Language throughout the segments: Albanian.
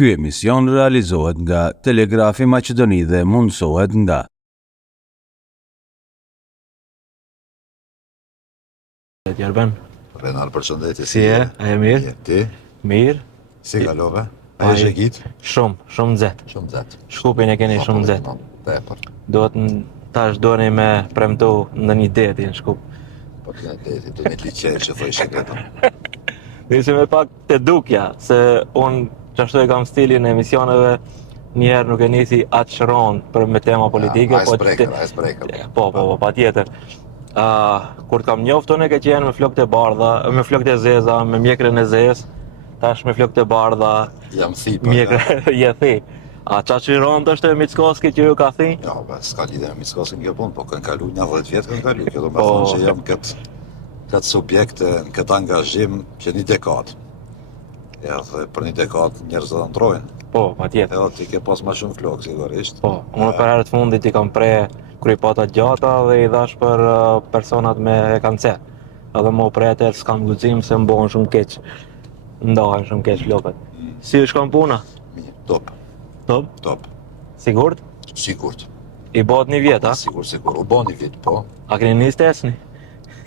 Ky emision realizohet nga Telegrafi Maqedoni dhe mundësohet nga Jerben, Renar, përshëndetje. si e? A e mirë? Ti? Mirë? Si kalove? A e zhegit? Shumë nxehtë. Shumë nxehtë. Shkupin e keni shumë nxehtë. Tepër. Tash doni me premtu në një deti në Shkup. Po të në deti, të një liqej që thoi sheketën. Nisi me pak të dukja, se unë qashtu e kam stilin e emisioneve, njëherë nuk e nisi atë shëron për me tema politike. Icebreaker. Po, pa tjetër. Kur kam njoftë unë e ke qenë me flokët e bardha, me flokët e zeza, me mjekrën e zezë, tash me flokët e bardha, Jam thipa. mjekrë je thi. A qa qiron të është e Mickoski që ju ka thi? Ja, s'ka lidhe me Mickosin kjo punë, po kanë kalu një 10 vjetë kanë kalu. Kjo do me thonë që jam këtë subjekte, në këtë angazhim që një dekadë. Ja, dhe për një dekadë njerëz dhe ndrojnë. Po, pa tjetër. Edhe ti ke pas ma shumë flokë, sigurisht. Po, unë për herët fundit i kam pre krypata gjata dhe i dhash për personat me kancer. Edhe më preter s'kam guxim se m'bohen shumë keq. Ndahen shumë keq flokët. Si është kam puna? Mirë, top. Top? Sigurt? Sigurt. I bëhet një vjet, a? Sigur. U bo një vit, po. A keni nis të esni?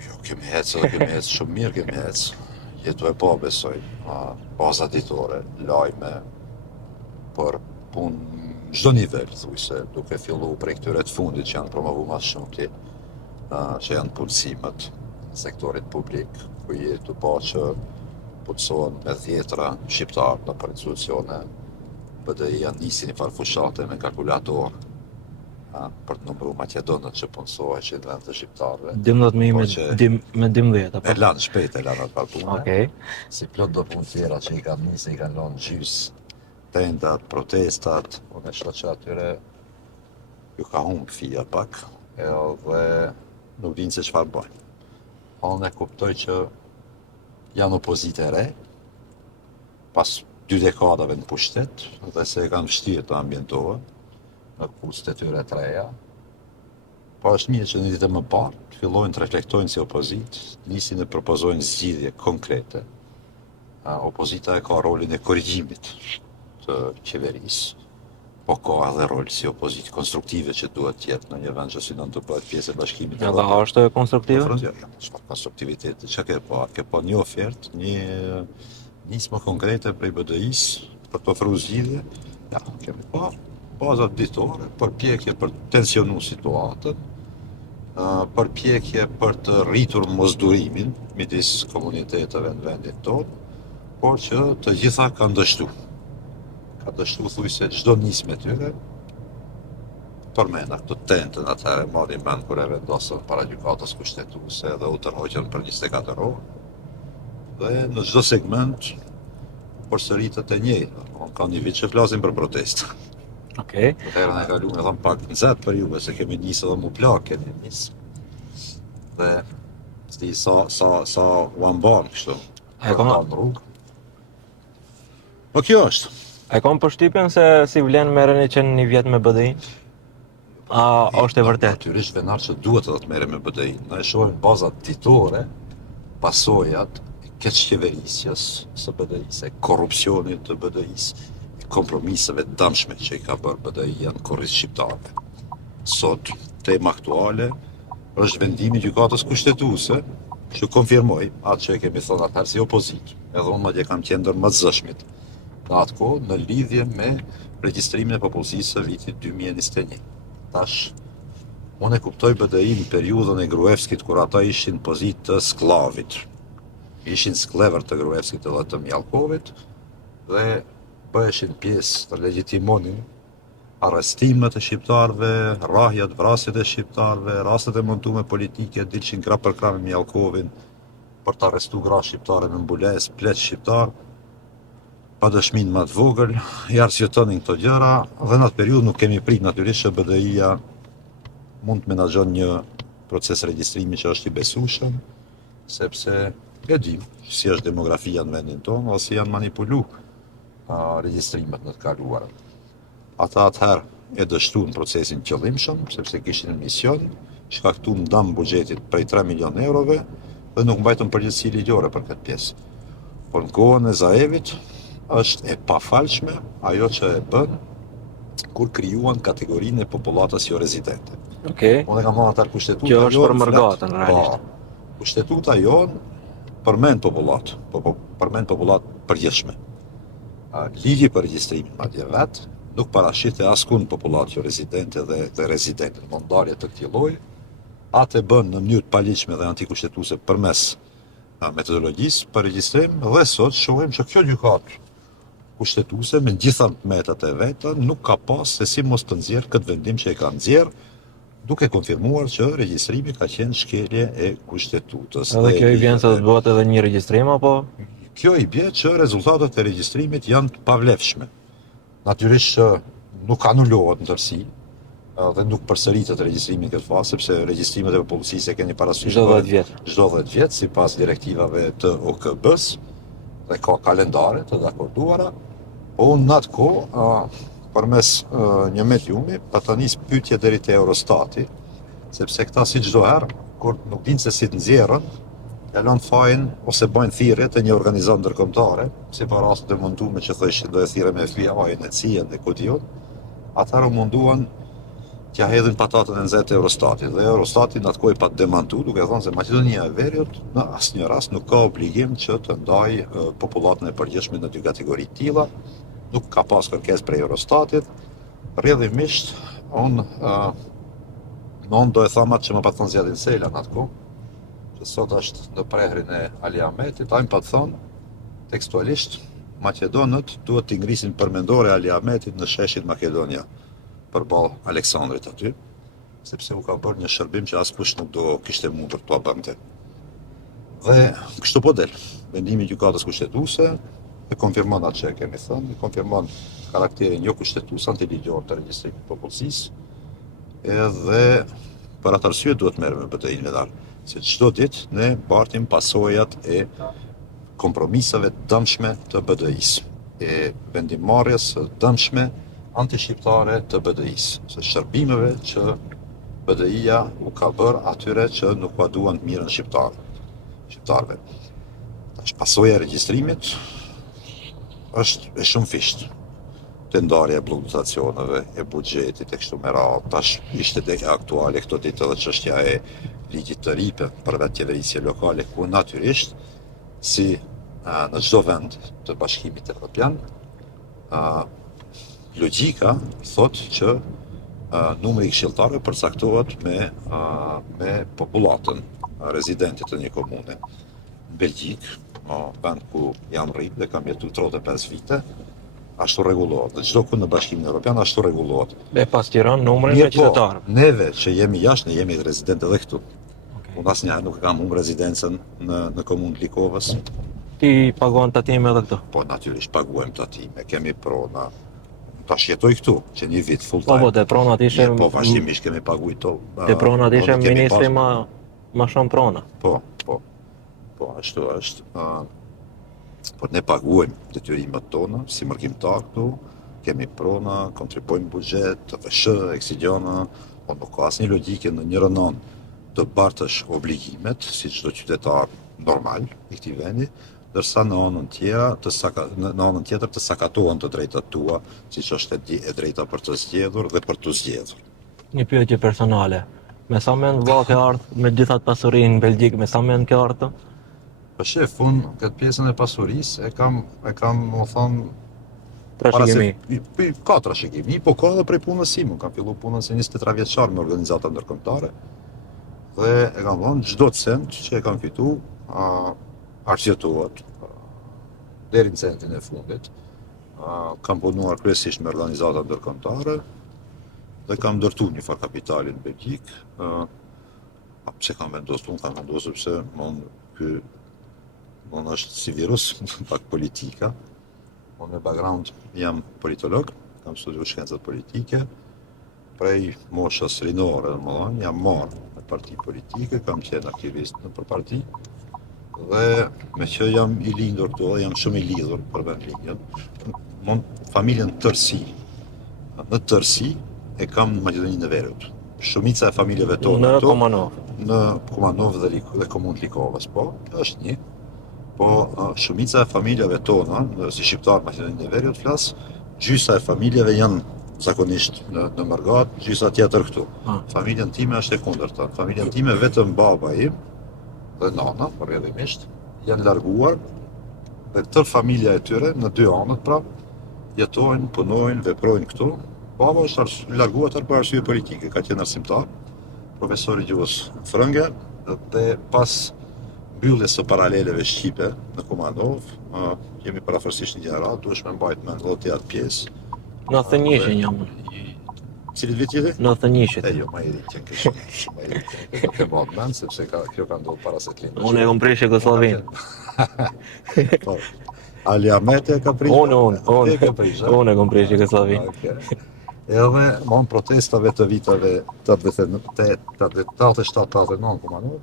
Jo, kemi hecë, shumë mirë kemi hecë. Jetu e po besoj, baza ditore, lajme, për punë çdo nivel, thuj se duke fillu prej këtyre të fundit që janë promovu mas shumë ti, që janë punësimet në sektorit publik, ku jetu po që punësohen me dhjetra shqiptarë në për institucione, BDI janë nisi një farë fushate me kalkulator, për të numru Maqedonët që punësohen që në vend të shqiptarëve. 12.000 me 12, apo? E lanë shpejt, e lanë atë par punë. Okej. Si plot do punë tjera që i kanë nisi, i kanë lonë gjys, tendat, protestat, unë e shla që atyre ju ka humbë fija pak, edhe nuk dinë se çfarë bëjnë. Unë e kuptoj që janë opozite re, pas 2 dekadave në pushtet, dhe se e kanë vështirë të ambientohen në kucët e tyre të reja. Po është mirë që në ditë më parë të fillojnë të reflektojnë si opozit, nisin e propozojnë zgjidhje konkrete. Opozita e ka rolin e korrigjimit të qeverisë, po ka edhe rol si opozit konstruktive që duhet tjetë në një vend që synon të bëhet pjesë e bashkimit. Edhe është konstruktive? Çfarë konstruktivitet, që ke po një ofertë, një nismë konkrete prej BDI-s për të ofruar zgjidhje. Ja, kemi pa bazat ditore, përpjekje për të tensionu situatën, përpjekje për të rritur mosdurimin midis komuniteteve në vendin tonë, por që të gjitha kanë dështu. Ka dështu thuj se çdo nismë e tyre, përmenda këto tentën atëherë marrin mend kur e vendosën para gjykatës kushtetuese dhe u tërhoqën për 24 orë. Dhe në çdo segment përsëritet e njëjta. Ka një vit që flasin për protestë. Okej. Herën e kaluar, e tham pak nxehtë për juve se kemi nisë edhe mu plak kemi nisë. Dhe sti sa u amban kështu. E kam në rrugë. Po kjo është. E kam përshtypjen se si vlen merreni që një vjet me BDI? A është e vërtet? Natyrisht venar që duhet edhe të merrem me BDI. Ne shohim bazat ditore, pasojat e keqqeverisjes së BDI-s, e korrupsionit të BDI-s, kompromiseve dëmshme që i ka bërë BDI janë korrisht shqiptarëve. Sot, tema aktuale është vendimi i gjykatës kushtetuese që konfirmoi atë që e kemi thënë atëherë si opozit. Edhe unë madje kam qenë ndër më të zëshmit në atë kohë në lidhje me regjistrimin e popullsisë së vitit 2021. Tash, unë e kuptoj BDI në periudhën e Gruevskit kur ata ishin pozitë të sklavit. Ishin sklever të Gruevskit edhe të Mjallkovit dhe bëheshin pjesë të legjitimonin arrestimet e shqiptarëve, rrahjet, vrasjet e shqiptarëve, rastet e montume politike, dilshin krah për krah me Mjallkovin për të arrestu gra shqiptare me mbules, pleq shqiptar, pa dëshmin më të vogël, i arsjetonin këto gjëra, dhe në atë periudhë nuk kemi prit natyrisht që BDI-ja mund të menaxhon një proces regjistrimi që është i besueshëm, sepse e dim si është demografia në vendin tonë, ose si janë manipulu regjistrimet në të kaluarën. Ata atëherë e dështuan procesin qëllimshëm, sepse kishin një mision, shkaktuan dëm buxhetit prej 3 milion eurove dhe nuk mbajtën përgjegjësi ligjore për këtë pjesë. Por në kohën e Zaevit, është e pafalshme ajo që e bën kur krijuan kategorinë e popullatës jo rezidente. Okej. Unë e kam marrë atar kushtetuta Kjo është për jonë, mërgatën, flet- realisht. Po, kushtetuta jonë përmend popullat, përmend popullat përgjithshme. Ligji për regjistrimin madje vet nuk parashit e askund popullat jo rezidente dhe rezidente. Në ndarje të këtij lloji, atë e bën në mënyrë të paligjshme dhe antikushtetuese përmes metodologjisë për regjistrim dhe sot shohim që kjo gjykatë kushtetuese me gjitha metat e veta nuk ka pas se si mos të nxjerrë këtë vendim që e ka nxjerrë, duke konfirmuar që regjistrimi ka qenë shkelje e kushtetutës. Edhe kjo i vjen se do të bëhet edhe një regjistrim apo? Kjo i bie që rezultatet e regjistrimit janë të pavlefshme. Natyrisht që nuk anulohet në tërësi dhe nuk përsëritet regjistrimi në këtë fazë, sepse regjistrimet e policisë e keni parasysh Çdo 10 vjet. çdo 10 vjet sipas direktivave të OKB-s dhe ka kalendare të dakorduara. Po unë në atë kohë, përmes një mediumi, pa të nis pyetje deri te Eurostati, sepse këta si çdo herë, kur nuk dinë se si të nxjerrën, ja lën fajin ose bajnë thirrje të një organizatë ndërkombëtare, si para rastit të munduar që thëshin do e thirrë me FBI-n e CIA-n dhe kudion, atëherë munduan t'ja hedhin patatën e nxehtë Eurostatit dhe Eurostati në atë kohë pa demantu, duke thënë se Maqedonia e Veriut në asnjë rast nuk ka obligim që të ndajë popullatën e përgjithshme në dy kategori të tilla, nuk ka pas kërkesë prej Eurostatit. Rrjedhimisht unë do e them atë që më pa thënë Zjadin Sela në atë kohë, që sot është në prehrin e Ali Ahmetit, ai më pa thënë tekstualisht Maqedonët duhet t'i ngrisin përmendore Ali Ahmetit në sheshin Makedonia përballë Aleksandrit aty, sepse u ka bërë një shërbim që askush nuk do kishte mundur t'ua bënte. Dhe kështu po del. Vendimi i gjykatës kushtetuese e konfirmon atë që e kemi thënë, e konfirmon karakterin jo kushtetues antiligjor të regjistrimit të popullsisë, edhe për atë arsye duhet merrem me BDI-n vedar, se çdo ditë ne bartim pasojat e kompromisave të dëmshme të BDI-s, e vendimmarrjes së dëmshme antishqiptare të BDI-s, se shërbimeve që BDI-ja u ka bërë atyre që nuk ua duan të mirën shqiptarëve. Tash pasoja e regjistrimit është e shumë fisht. Të ndarja e bllokutacioneve, e buxhetit e kështu me radhë. Tash ishte deri aktuale këto ditë edhe çështja e ligjit të ri për vetë qeverisje lokale, ku natyrisht si në çdo vend të Bashkimit Evropian, logjika thotë që numri i këshilltarëve përcaktohet me popullatën rezidente të një komune. Në Belgjik, vend ku jam rrit dhe kam jetu 35 vite, ashtu rregullohet. Dhe çdo kund në Bashkimin Evropian ashtu rregullohet. E pas Tiranë numrin e qytetarëve. Neve që jemi jashtë, ne jemi rezident edhe këtu. Unë asnjëherë nuk kam humbur rezidencën në komunë Likovës. Ti paguan tatime edhe këtu? Po natyrisht paguajmë tatime, kemi prona. Tash jetoj këtu, që një vit full Po, time. te pronat ishe... Po, vazhdimisht kemi paguajt to. Te pronat ishe ministri ma shumë prona. Po, ashtu është. Po ne paguajmë detyrimet tona, si mërkimtar këtu, kemi prona, kontribojmë buxhet, TVSH, Eksidiona, po nuk ka asnjë logjike në një rënon të bartësh obligimet, si çdo qytetar normal i këtij vendi, ndërsa në anën tjetër të sakatohen të drejtat tua, siç është e drejta për të zgjedhur dhe për të zgjedhur. Një pyetje personale. Me sa mend valla ke ardhur me gjithat pasurinë në Belgjik, me sa mend ke ardhur? Po shef, unë këtë pjesën e pasurisë e kam, më thonë, Trashëgimi. Ka trashëgimi, po ka edhe prej punës sime. Kam filluar punën se 23 vjeçar me organizata ndërkombëtare dhe e kam dhënë çdo cent që e kam fitu arsjetohet deri në centin e fundit. Kam punuar kryesisht me organizata ndërkombëtare dhe kam ndërtuar një far kapitali në Belgjik. Pse kam vendosur? Unë kam vendosur pse unë është si virus, pak politika. Unë në background jam politolog, kam studiuar shkencat politike. Prej moshës rinore, jam marrë në parti politike, kam qenë aktivist në për parti. Dhe me që jam i lindur këtu, jam shumë i lidhur për vendlinjen, familjen tërsi. Në tërsi e kam në Maqedoninë e Veriut. Shumica e familjeve tonë në Komanov. Në Komanov dhe komunë Likovës, po, kjo është një. po shumica e familjeve tona, si shqiptar Maqedoninë e Veriut flas, gjysa e familjeve janë zakonisht në Mërgat, gjysa tjetër këtu. Familjen time është e kundërta. Familjen time vetëm baba im dhe nana, rrjedhimisht, janë larguar dhe tërë familja e tyre në dy anët pra jetojnë, punojnë, veprojnë këtu. Baba është larguar për arsye politike, ka qenë arsimtar, profesor i gjuhës frënge dhe pas mbylljes së paraleleve shqipe në Kumanov, jemi parafërsisht një generat, duhesh me mbajt me ndodhë të atë pjesë. 91 jam. Cilit vit jeti? 91. Jo, ma i ri që në kështu. Nuk e bëhet mend, sepse kjo ka ndodhur para se të lindësh. Unë e kom prish Jugosllavinë. Po. Ali Ahmeti e ka prish? Unë e ka prish, e kom prish Jugosllavinë. Okej. Edhe mon protestave të viteve 87-89 Kumanov,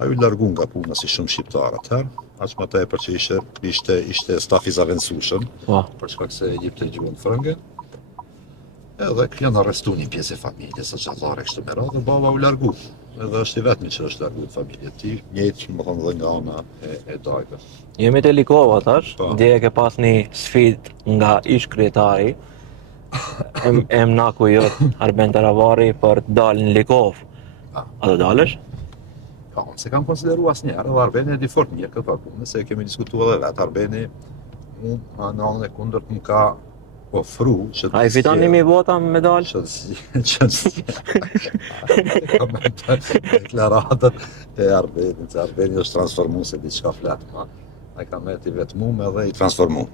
ai u largu nga puna si shumë shqiptar atëherë, aq më tepër që ishte staf i zaventsueshëm, për shkak se e jepte gjuhën frënge. Edhe janë arrestuar një pjesë e familjes së xhallare kështu me radhë, baba u largu. Edhe është i vetmi që është largu familje e tij, njëjtë më thonë dhe nga ana e dajkës. Jemi te Likova tash, dje ke pas një sfidë nga ish kryetari, emnaku jot Arben Taravari për të dalë në Likovë. A do dalësh? Ja, unë se kam konsideru asnjëherë, dhe Arbeni e di fort mirë këtë punë, se kemi diskutuar edhe vetë. Arbeni në anën e kundërt më ka ofru që të A i fiton 1000 vota me dalë? Deklaratën e Arbenit, se Arbeni është transformu se diçka flet, ai ka me t'i vetmuar edhe i transformu.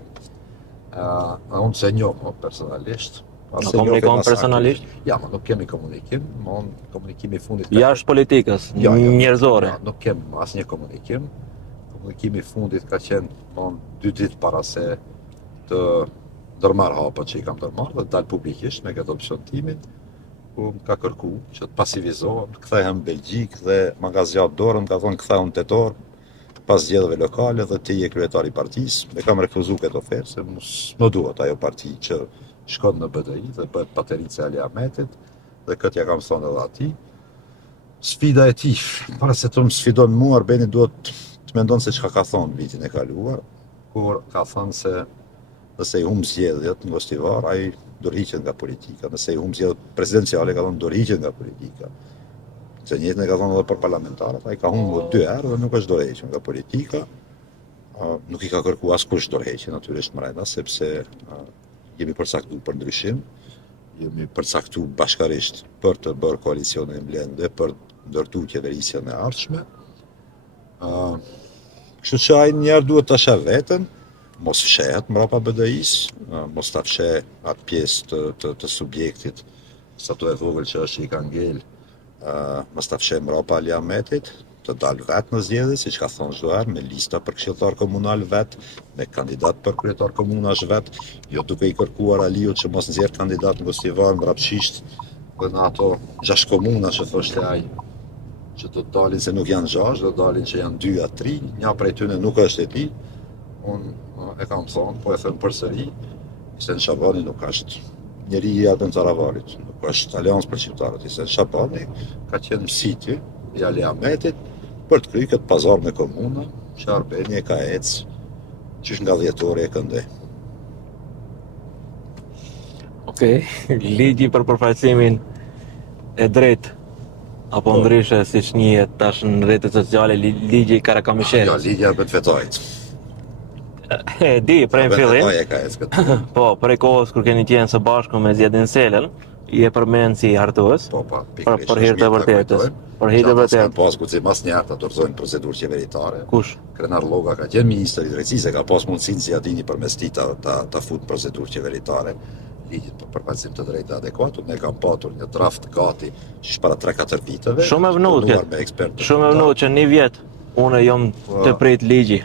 Unë se njoh personalisht. Në komunikon personalisht? Ja, ma nuk kemi komunikim, ma komunikimi i fundit... Jashtë politikës, njerëzore? Nuk kemi asnjë komunikim. Komunikimi i fundit ka qenë 2 ditë para se të ndërmarr hapët që i kam ndërmarrë dhe dalë publikisht me këtë opsion timin, ku më ka kërku që të pasivizohem, të kthehem në Belgjik dhe më ka zgjat dorën, ka thonë kthehun tetor, pas zgjedhjeve lokale dhe ti je kryetari i partisë. Me kam refuzuar këtë ofertë se më duhet ajo parti që shkon në BDI dhe bëhet paterica e Ali Ahmetit dhe këtë ja kam thonë edhe atij. Sfida e tij, para se të më sfidon mua, Arbeni duhet të mendon se çka ka thonë vitin e kaluar, kur ka thënë se nëse i humb zgjedhjet në Gostivar, ai dorëhiqet nga politika. Nëse i humb zgjedhjet presidenciale, ka thënë dorëhiqet nga politika. Se njëjtën e ka thonë edhe për parlamentarët, ai ka humbur 2 herë dhe nuk është dorëhequr nga politika. Nuk i ka kërkuar askush dorëheqje natyrisht mbrenda, sepse jemi përcaktuar për ndryshim, jemi përcaktuar bashkarisht për të bërë koalicionin e mbledhur dhe për ndërtuar qeverisjen e ardhshme. Kështu që ai njerë duhet ta sheh veten, mos fshehet mbrapa BDI-s, mos ta fsheh atë pjesë të subjektit, sa to e vogël që është i ka ngel, mos ta fsheh mbrapa Ali Ahmetit, të dalë vetë në zgjedhje, siç ka thonë çdo herë, me lista për këshilltar komunal vetë, me kandidat për kryetar komunash vetë, jo duke i kërkuar Aliut që mos nxjerr kandidat në Gostivar mbrapshisht dhe në ato 6 komuna që thoshte ai, që do të dalin se nuk janë 6, do të dalin që janë 2 a 3, një prej tyre nuk është e tij. Unë e kam thonë, po e them përsëri, Hisen Shabani nuk është njeri i Arben Taravarit, nuk është Aleancë për Shqiptarët. Hisen Shabani ka qenë mësiti i Ali Ahmetit për të kryer këtë pazar me komuna që Arbeni e ka ecë qysh nga 10 orë e këndej. Okej, ligji për përfaqësimin e drejtë apo ndryshe siç njihet tash në rrjetet sociale, ligji i Karakamishës. Ja, ligji i Arbet Fetajit. E di, prej fillim. Fetaj e ka ecë këtë. Po, prej kohës kur keni qenë së bashku me Zjedin Selën, i e përmend si hartues. Po, për hir të vërtetës. Për hir të vërtetës. Pas guxim asnjëherë ta dorëzojnë procedurë qeveritare. Kush? Krenar Lloga ka qenë ministër i drejtësisë, ka pas mundësinë si atini përmes tij ta fut procedurë qeveritare. Ligjit për përfaqësim të drejtë adekuat, ne kam patur një draft gati që para 3-4 viteve. Shumë e vënuar. Shumë e vënuar që një vjet unë jam të prit ligji.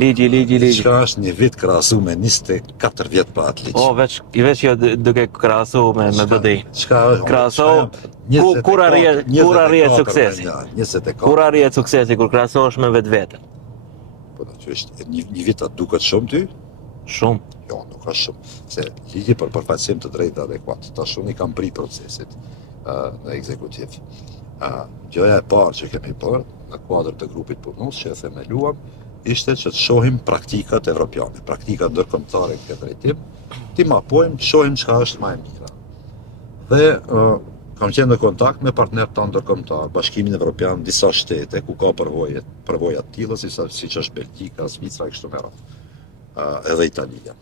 Ligji. Çka është një vit krahasu me 24 vjet pa atë ligj. O, veç jo duke krahasu me BDI. Çka është? Krahaso kur arrihet suksesi? 24. Kur arrihet suksesi kur krahasohesh me vetveten? Po natyrisht një vit atë duket shumë ty? Shumë. Jo, nuk është shumë. Se ligji për përfaqësim të drejtë adekuat, tash unë i kam prit procesit në ekzekutiv. Gjëja e parë që kemi bërë në kuadër të grupit punës që e themeluam ishte që të shohim praktikat evropiane, praktikat ndërkombëtare në këtë drejtim, ti mapojmë, të shohim çka është më e mira. Dhe kam qenë në kontakt me partnerët tanë ndërkombëtar, Bashkimin Evropian, disa shtete ku ka përvoja të tilla, siç është Belgjika, Zvicra e kështu me radhë. Edhe Italia,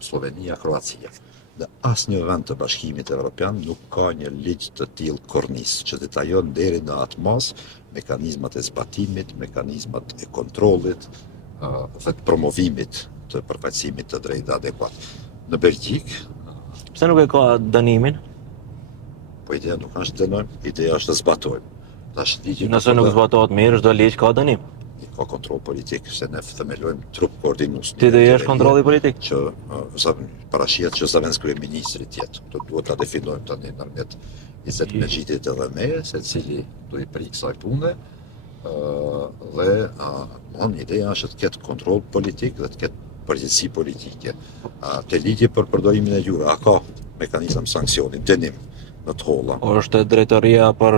Slovenia, Kroacia. Dhe asnjë vend të Bashkimit Evropian nuk ka një ligj të tillë kornis që detajon deri në atë mos mekanizmat e zbatimit, mekanizmat e kontrollit dhe të promovimit të përfaqësimit të drejtë adekuat. Në Belgjik, Pse nuk e ka dënimin? po ideja nuk është të dënojmë, ideja është të zbatojmë. Tash ligji Nëse nuk zbatohet mirë, çdo ligj ka dënim. ka kontroll politik, se ne themelojmë trup koordinues. Ti do jesh kontrolli politik. Që parashihet që Zavens kryeministri tjetë. Do duhet ta definojmë tani ndërmjet Izzet Mexhidit edhe meje, se cili do i pri kësaj pune. Dhe ideja është të ketë kontroll politik dhe të ketë përgjegjësi politike. Te ligji për përdorimin e gjuhës, a ka mekanizëm sanksioni, dënim në të holla. Është drejtoria për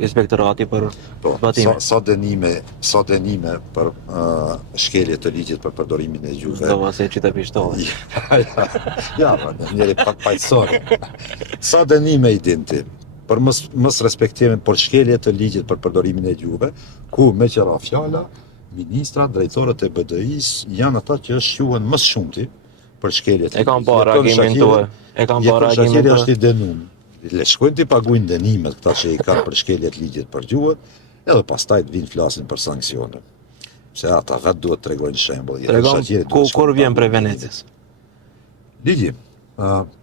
inspektorati për zbatimin. Sa dënime për shkelje të ligjit për përdorimin e gjuhëve. Do mos e çita pishtollen. Ja, njëri pak paqësor. Sa dënime i din ti për mos respektimin për shkelje të ligjit për përdorimin e gjuhëve, ku me qëra fjala, ministrat, drejtorët e BDI-s janë ata që quhen më shumti për shkeljet e ligjit. E kam parë reagimin tuaj. Shaqiri është i dënuar. Le shkojnë të paguajnë dënimet këta që i kanë për shkeljet ligjit për gjuhën, edhe pastaj të vinë flasin për sanksione. Se ata vetë duhet të tregojnë shembull. Tregon kur vjen prej Venecës. Ligji,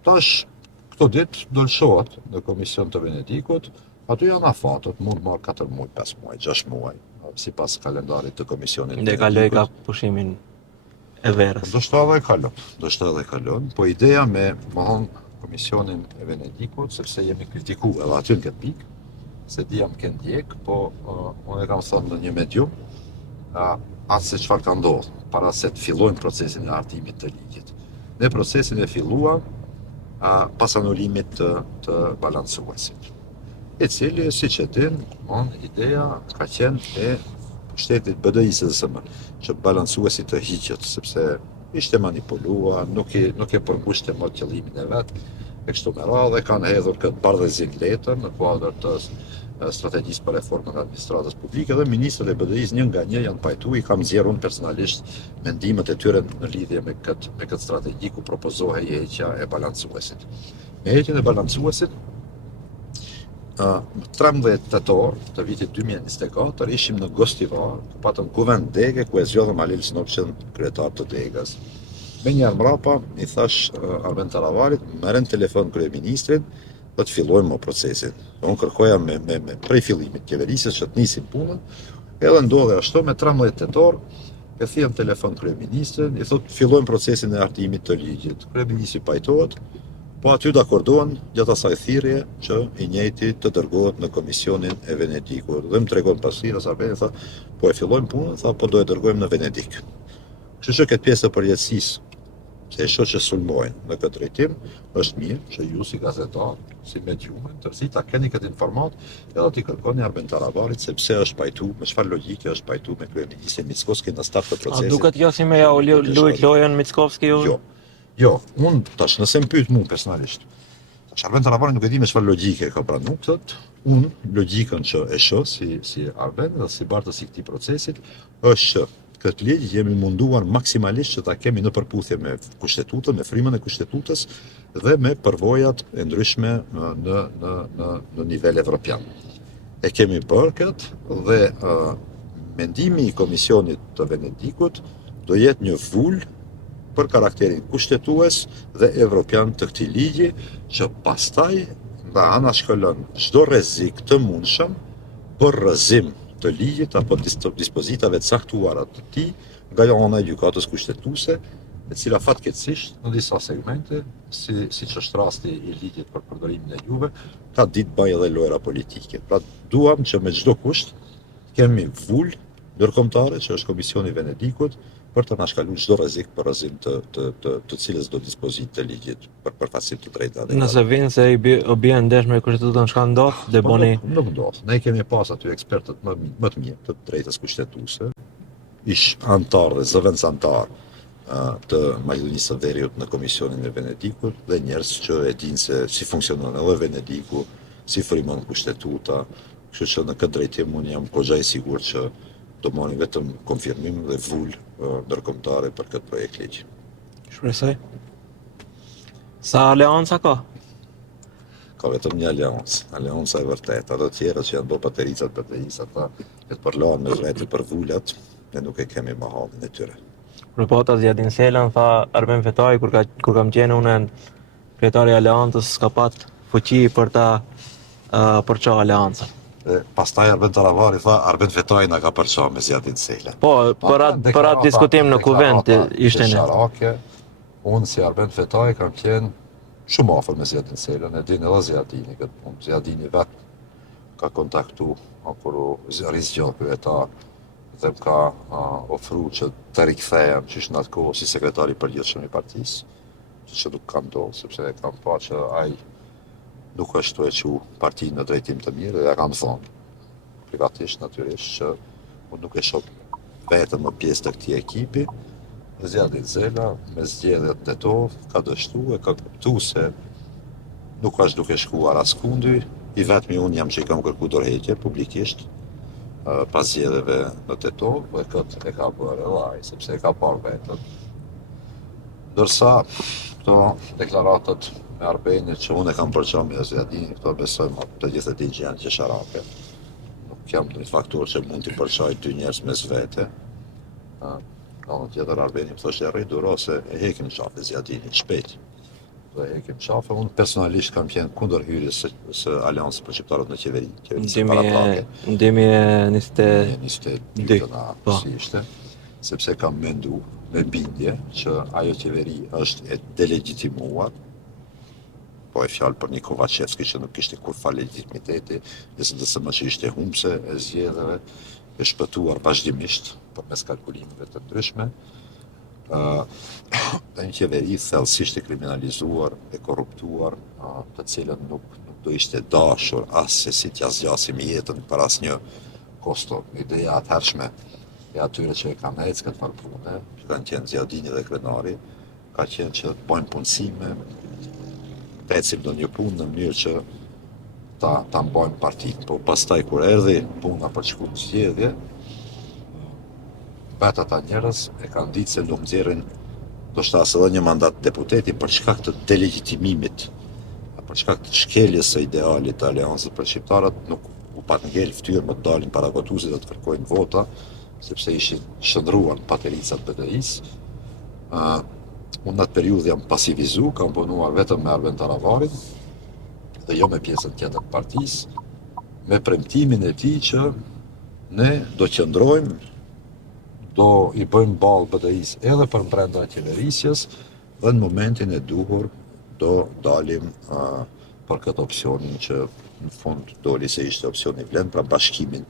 tash këto ditë do lëshohet në Komision të Venedikut, aty janë afatët, mund marrë 4 muaj, 5 muaj, 6 muaj, sipas kalendarit të Komisionit të Venedikut. Dhe kaloj ka pushimin e verës. Do shta edhe kalon, po ideja me mohon Komisionin e Venedikut, sepse jemi kritiku edhe aty në këtë pikë, se di jam kënë ndjek, po unë e kam thënë në një medium, atë se çfarë ka ndodhur, para se të fillojmë procesin e hartimit të ligjit. Ne procesin e filluam pas anulimit të balancuesit, i cili, siç e din, ideja ka qenë e shtetit BDI-SSM, që balancuesi të hiqet, sepse ishte manipulua, nuk e përmbushte më qëllimin e vet, e kështu me radhë, dhe kanë hedhur këtë bardhëzim letër në kuadër të strategjisë për reformën e administratës publike dhe ministrët e BDI-s një nga një janë pajtuar, i kam nxjerrur unë personalisht mendimet e tyre në lidhje me këtë strategji ku propozohej heqja e balancuesit. Me heqjen e balancuesit, 13 tetor të vitit 2024 ishim në Gostivar, ku patëm kuvend dege ku e zgjodhëm Halil Snopçën kryetar të degës. Me njerë mrapa, i thash Arben Taravarit, merren telefon kryeministrin dhe të fillojmë më procesin. Unë kërkoja me prej fillimit qeverisjes që të nisim punën, edhe ndodhe ashtu me 13 tetor, e thiem telefon kryeministrin, i thot fillojmë procesin e hartimit të ligjit. Kryeministri pajtohet, po aty dakordohen gjatë asaj thirrje që i njëjti të dërgohet në Komisionin e Venedikut. Dhe më tregon pastaj Arbeni tha, po e fillojmë punën, tha po do e dërgojmë në Venedik. Kështu që këtë pjesë të përjetësisë, se e shoh që sulmojnë në këtë drejtim, është mirë që ju si gazetar, si medium, tërsi ta keni këtë informat, edhe t'i kërkoni Arben Taravarit sepse është pajtu, me çfarë logjike është pajtu me kryeministin Mickovski në start të procesit. A duket jo si me ja luajt lojën Mickovski ju? Jo, unë tash nëse më pyet mua personalisht. Arben Taravari nuk e di me çfarë logjike ka pranuar këtë. Unë logjikën që e shoh si Arben dhe si bartës i këtij procesit është këtë ligj jemi munduar maksimalisht që ta kemi në përputhje me kushtetutën, me frymën e kushtetutës dhe me përvojat e ndryshme në nivel evropian. E kemi bërë këtë dhe mendimi i Komisionit të Venedikut do jetë një vul për karakterin kushtetues dhe evropian të këtij ligji, që pastaj nga ana shkëlon çdo rrezik të mundshëm për rrëzim të ligjit apo dispozitave të caktuara të tij nga ana e gjykatës kushtetuese, e cila fatkeqësisht në disa segmente, siç është rasti i ligjit për përdorimin e gjuhëve, ka ditë bëj edhe lojra politike. Pra duam që me çdo kusht kemi vul ndërkombëtare, që është Komisioni i Venedikut, për të na shkaluar çdo rrezik për rrëzim të cilës do dispozitë të ligjit për përfaqësim të drejtave. Nëse vinë se i bien ndesh me kushtetutën, çka ndodh? Nuk ndodh. Ne kemi pas aty ekspertët më të mirë të drejtës kushtetuese, ish antar dhe zëvendësantar të Maqedonisë së Veriut në Komisionin e Venedikut dhe njerëz që e dinë se si funksionon edhe Venediku, si frymon kushtetuta, kështu që në këtë drejtim unë jam goxha i sigurt që do marrim vetëm konfirmim dhe vull ndërkombëtare për këtë projekt ligj. Shpresoj. Sa aleanca ka? Ka vetëm një aleancë, aleanca e vërtetë. Ato tjera që janë bërë patericat BDI-s, ata e të përlahen me vete për vullat, ne nuk e kemi më hallin e tyre. Rëpota Zjadin Selan tha Arben Fetaj kur kam qenë unë kryetari i aleancës ka pat fuqi për ta përça aleancën. Dhe pastaj Arben Taravari tha Arben Fetaj na ka përça me Zjadin Selan. Po, për atë diskutim në kuvent ishte ne. Sharake, unë si Arben Fetaj kam qenë shumë afër me Zjadin Selan, e din edhe Zjadini këtë punë. Zjadini vetë ka kontaktu kur u rizgjoll kryetar dhe më ka ofru që të rikthehem që ishtë në atë kohë si sekretari përgjithshëm i partisë, që nuk ka ndodhur, sepse kam pa që ai nuk është e që partinë në drejtim të mirë dhe ja kam thonë, privatisht natyrisht, që unë nuk e shoh vetëm më pjesë të këtij ekipi, dhe Zjadin Zela me zgjedhjet e to ka dështuar, ka kuptuar se nuk është duke shkuar askundi, i vetmi unë jam që i kam kërku dorëheqje publikisht, pas zgjedhjeve në tetor, dhe këtë e ka bërë edhe ai, sepse e ka parë vetën. Ndërsa këto deklaratat me Arbenit që unë e kam përçar me Zjadinin, këto besoj të gjithë e dinë që janë qesharake. Nuk jam në një faktor që mund t'i përçaj dy njerëz mes vete. Në tjetër Arbeni më thoshte rri duro se e hekim qafë Zjadinin shpejt. Dhe hekim qafë, unë personalisht kam qenë kundër hyrjes së Aleancës për Shqiptarët në qeveri. Në 2022 si ishte, sepse kam mendu me bindje që ajo qeveri është e delegitimuar, po e fjalë për një Kovacevski që nuk ishte kur fa legitimiteti, SDSM që ishte humbse e zgjedhjeve, e shpëtuar vazhdimisht përmes kalkulimeve të ndryshme, dhe një qeveri thellësisht e kriminalizuar, e korruptuar, të cilën nuk do ishte dashur as se si t'ja zgjasim jetën për asnjë kosto. Ideja atëhershme e atyre që e kanë ecë këtë farë pune, që kanë qenë Zjadini dhe Krenari, ka qenë që të bojnë punësime, të ecim në një punë në mënyrë që ta mbajnë partinë. Po pastaj kur erdhi puna për të shkuar në zgjedhje, vetë ata njerëz e kanë ditë se nuk nxjerrin ndoshta as edhe një mandat deputeti për shkak të delegitimimit, për shkak të shkeljes së idealit të Aleancës për shqiptarët, nuk u pat ngel fytyrë më të dalin para votuesit dhe të kërkojnë vota, sepse ishin shndruar patericat BDI-s. Unë në atë periudhë jam pasivizu, kam punuar vetëm me Arben Taravarin dhe jo me pjesën tjetër të partisë, me premtimin e tij që ne do qëndrojmë, do i bëjmë ballë BDI-s edhe për brenda qeverisjes dhe në momentin e duhur do dalim për këtë opsionin që në fund doli se ishte opsioni i vlen, pra bashkimin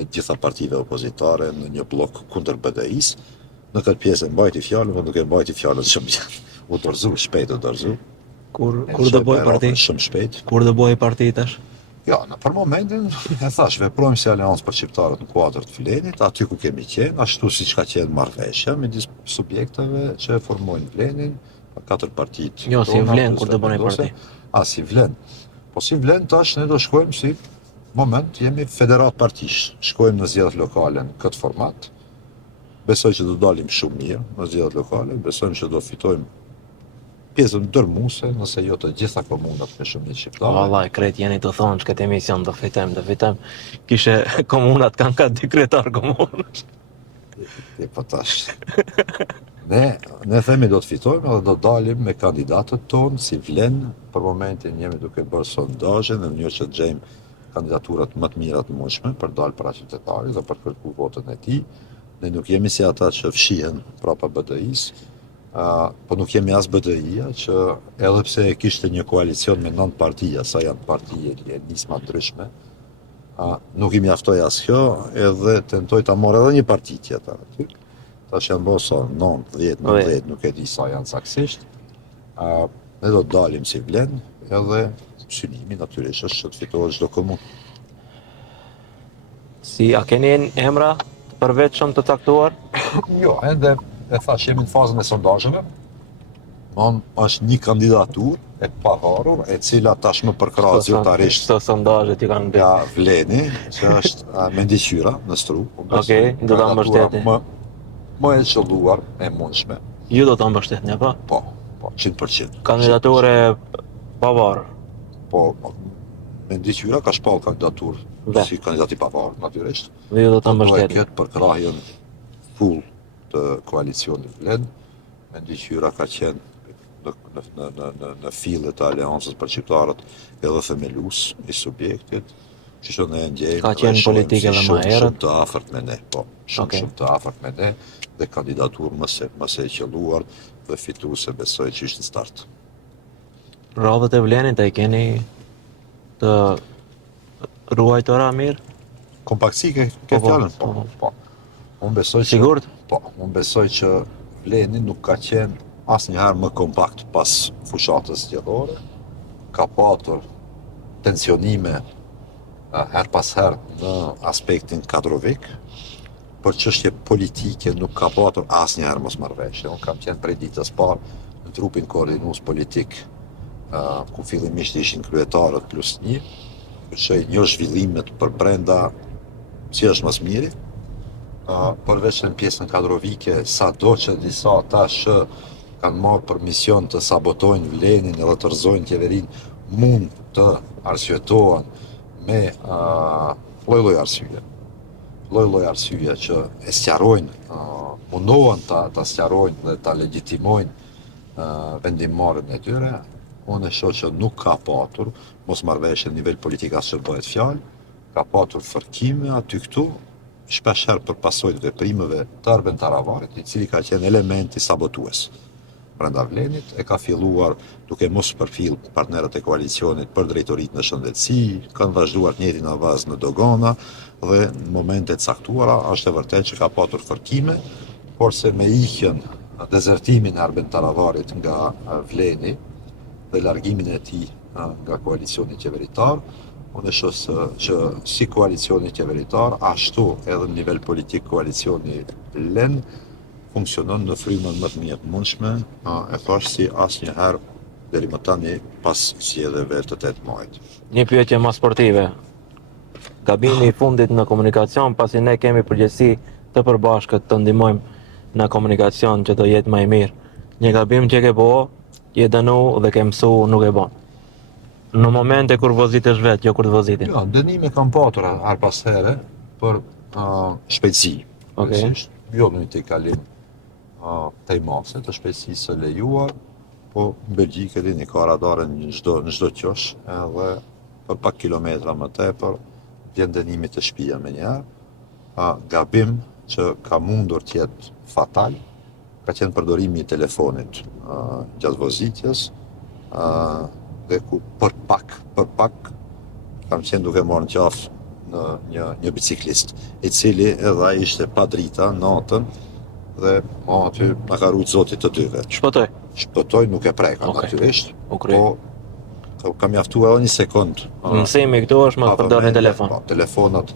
e gjitha partive opozitare në një blok kundër BDI-s. Në këtë pjesë e mbajti fjalën, por nuk e mbajti fjalën shumë gjatë. U dorëzu, shpejt u dorëzu. Kur do bëj parti? Shumë shpejt. Kur do bëj parti tash? Ja, në për momentin, e thash, veprojmë si Aleancë për Shqiptarët në kuadër të Vlenit, aty ku kemi qenë, ashtu siç ka qenë marrëveshja midis subjekteve që formojnë Vlenin, 4 partitë. Jo, si Vlen kur do bëni parti. Si Vlen. Po si Vlen tash ne do shkojmë si moment jemi federat partish. Shkojmë në zgjedhjet lokale në këtë format. Besoj që do dalim shumë mirë në zgjedhjet lokale, besojmë që do fitojmë pjesën dërmuese, nëse jo të gjitha komunat me shumicë shqiptare. Vallai, krejt jeni të thonë që këtë emision do fitojmë. Kishe komunat kanë ka dy kryetar komunës. Po tash. Ne themi do të fitojmë dhe do dalim me kandidatët tonë si Vlen. Për momentin jemi duke bërë sondazhe në mënyrë që të gjejmë kandidaturat më të mira të mundshme për dalë para qytetarit dhe për kërku votën e tij. Ne nuk jemi si ata që fshihen prapa BDI-s, po nuk jemi as BDI-ja që edhe pse e kishte një koalicion me 9 partija, sa janë partije e nisma ndryshme, nuk i mjaftoi as kjo, edhe tentoi ta morë edhe një parti tjetër aty. Tash janë bërë sa 9, 10, 90, nuk e di sa janë saktësisht. Ne do të dalim si Vlen, edhe synimi natyrisht është që të fitohet çdo komunë. A keni emra të përveçshëm të caktuar? Jo, ende e thash jemi në fazën e sondazheve. Është një kandidaturë e pavarur, e cila tashmë përkrah zyrtarisht Këto sondazhet i kanë nga Vleni, që është me ndeqyra në Stru. Okej, do ta mbështeti. Më e qelluar, e mundshme. Ju do ta mbështetni apo? Po, 100%. Kandidaturë pavarur. Po, me ndeqyra ka shpall kandidaturë Ve. si kandidat i pavarur, natyrisht. Dhe ju do ta Do e mbështetni. ketë përkrahjen full të koalicionit Vlen. Me ndeqyra ka qenë në fillet të aleancës për shqiptarët edhe themelus i subjektit, që ne ndjejmë Ka qenë politike edhe më herët. shumë të afërt me ne, po, shumë të afërt me ne, dhe kandidaturë më së e qelluar dhe fituese besoj që ishte në start. Radhët e Vlenit e keni të ruajtura mirë? Kompaktësi ke Po, fjalën? po. Po. Unë besoj që Sigurt? Po, unë besoj që Vleni nuk ka qenë asnjëherë më kompakt pas fushatës zgjedhore. Ka patur tensionime her pas her në aspektin kadrovik. Për çështje politike nuk ka patur asnjëherë mosmarrëveshje. Unë kam qenë prej ditës parë në trupin koordinues politik, ku fillimisht ishin kryetarët plus 1, që një zhvillimet për brenda si është mas miri, përveç në pjesën kadrovike, sado që disa tash kanë marrë për mision të sabotojnë Vlenin edhe të rrëzojnë qeverinë, mund të arsyetohen me lloj-lloj arsye. Lloj-lloj arsye që e sqarojnë, mundohen ta sqarojnë dhe ta legjitimojnë vendimmarrjen e tyre. Unë e shoh që nuk ka patur mosmarrëveshje në nivel politik as që bëhet fjalë, ka patur fërkime aty këtu, shpeshherë për pasojë të veprimeve të Arben Taravarit, i cili ka qenë elementi sabotues brenda Vlenit, e ka filluar duke mos përfill partnerët e koalicionit për drejtoritë në shëndetësi, kanë vazhduar të njëjtin avaz në dogana dhe në momente të caktuara është e vërtetë që ka patur fërkime, por se me ikjen, dezertimin e Arben Taravarit nga Vleni dhe largimin e tij nga koalicioni qeveritar, unë e shoh që si koalicioni qeveritar, ashtu edhe në nivel politik koalicioni Vlen funksionon në frymën më të mirë të mundshme, e thash si asnjëherë deri më tani pas zgjedhjeve të 8 muajit. Një pyetje më sportive. Gabimi i fundit në komunikacion, pasi ne kemi përgjegjësi të përbashkët të ndihmojmë në komunikacion që të jetë më i mirë. Një gabim që ke bëu, je dënu dhe ke mësu nuk e bën. Në momente kur vozitesh vetë, jo kur të vozitin. Jo, dënime kam patur her pas here për shpejtësi. Okej. Jo në një tejkalim tejmase të shpejtësisë së lejuar, po në Belgjikë dini ka radare në çdo qosh, edhe për pak kilometra më tepër vjen dënimi të shtëpia me njëherë. Gabim që ka mundur të jetë fatal ka qenë përdorimi i telefonit gjatë vozitjes, dhe ku për pak kam qenë duke marrë në qafë në një biciklist, i cili edhe ai ishte pa drita natën dhe aty na ka rujt Zoti të dyve. Shpëtoj nuk e preka natyrisht, po ka mjaftuar edhe një sekond. Mësimi këtu është më të përdorni telefon.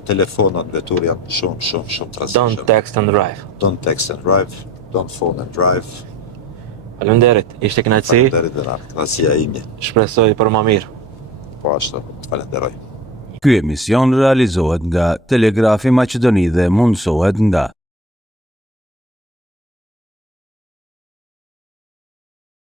Telefonat vetur janë shumë të rrezikshëm. Don't text and drive. Don't text and drive, don't phone and drive. Faleminderit, ishte kënaqësi. Faleminderit dhe kënaqësia ime. Shpresoj për më mirë. Po ashtu, falenderoj. Ky emision realizohet nga Telegrafi Maqedoni dhe mundësohet nga